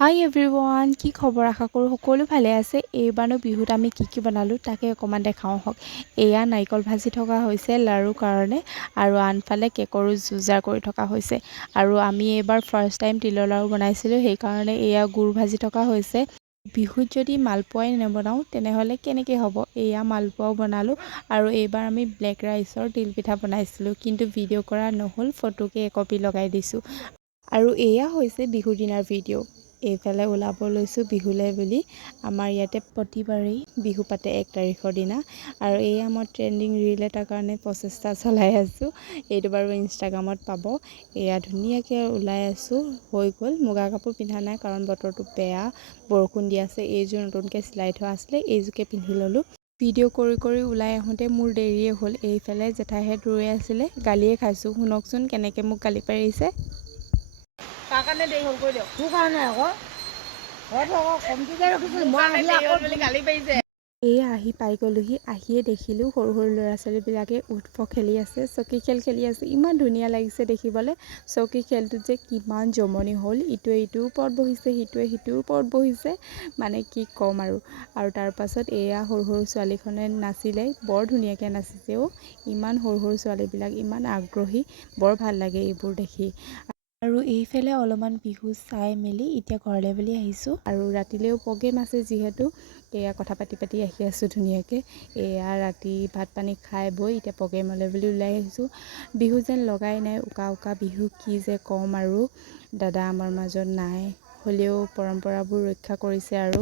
হাই everyone, কি খবৰ? আশা কৰোঁ সকলো ভালে আছে। এইবাৰনো বিহুত আমি কি বনালোঁ তাকে অকণমান দেখাওঁ হওক। এয়া নাৰিকল ভাজি থকা হৈছে লাৰুৰ কাৰণে, আৰু আনফালে কেকৰো যোগাৰ কৰি থকা হৈছে। আৰু আমি এইবাৰ ফাৰ্ষ্ট টাইম তিলৰ লাৰু বনাইছিলোঁ, সেইকাৰণে এয়া গুড় ভাজি থকা হৈছে। বিহুত যদি মালপোৱাই নবনাওঁ তেনেহ'লে কেনেকৈ হ'ব? এয়া মালপোৱাও বনালোঁ, আৰু এইবাৰ আমি ব্লেক ৰাইচৰ তিলপিঠা বনাইছিলোঁ, কিন্তু ভিডিঅ' কৰা নহ'ল, ফটোকে একপি লগাই দিছোঁ। আৰু এয়া হৈছে বিহুৰ দিনাৰ ভিডিঅ'। এইফালে ওলাব লৈছোঁ বিহুলৈ বুলি। আমাৰ ইয়াতে প্ৰতিবাৰেই বিহু পাতে 1 তাৰিখৰ দিনা, আৰু এয়া মই ট্ৰেণ্ডিং ৰীল এটাৰ কাৰণে প্ৰচেষ্টা চলাই আছোঁ। এইটো বাৰু ইনষ্টাগ্ৰামত পাব। এয়া ধুনীয়াকৈ ওলাই আছোঁ, হৈ গ'ল। মুগা কাপোৰ পিন্ধা নাই কাৰণ বতৰটো বেয়া, বৰষুণ দি আছে। এইযোৰ নতুনকৈ চিলাই থোৱা আছিলে, এইযোৰকে পিন্ধি ল'লোঁ। ভিডিঅ' কৰি ওলাই আহোঁতে মোৰ দেৰিয়ে হ'ল। এইফালে জেঠাইহঁত ৰৈ আছিলে, গালিয়ে খাইছোঁ। শুনকচোন কেনেকৈ মোক গালি পাৰিছে। তাৰ কাৰণে দেৰি হ'ল কৈ দিয়ক। তোৰ কাৰণে আকৌ ঘৰটো আকৌ কমটিকে ৰখিছিল, মই আহি আকৌ গালি পাৰিছে। এয়া আহি পাই গ'লোহি। আহিয়ে দেখিলোঁ সৰু ল'ৰা ছোৱালীবিলাকে উৎস খেলি আছে, চকী খেল খেলি আছে। ইমান ধুনীয়া লাগিছে দেখিবলৈ। চকী খেলটোত যে কিমান জমনি হ'ল, ইটোৱে ইটোৰ ওপৰত বহিছে, সিটোৱে সিটোৰ ওপৰত বহিছে, মানে কি ক'ম আৰু তাৰ পাছত এয়া সৰু ছোৱালীখনে নাচিলে, বৰ ধুনীয়াকৈ নাচিছে। ইমান সৰু ছোৱালীবিলাক ইমান আগ্ৰহী, বৰ ভাল লাগে এইবোৰ দেখি। আৰু এইফালে অলপমান বিহু চাই মেলি এতিয়া ঘৰলৈ বুলি আহিছোঁ, আৰু ৰাতিলৈও প্ৰগ্ৰেম আছে যিহেতু। এয়া কথা পাতি আহি আছোঁ ধুনীয়াকৈ। এয়া ৰাতি ভাত পানী খাই বৈ এতিয়া প্ৰগ্ৰেমলৈ বুলি ওলাই আহিছোঁ। বিহু যেন লগাই নাই, উকা বিহু কি যে ক'ম আৰু। দাদা আমাৰ মাজত নাই, হ'লেও পৰম্পৰাবোৰ ৰক্ষা কৰিছে আৰু।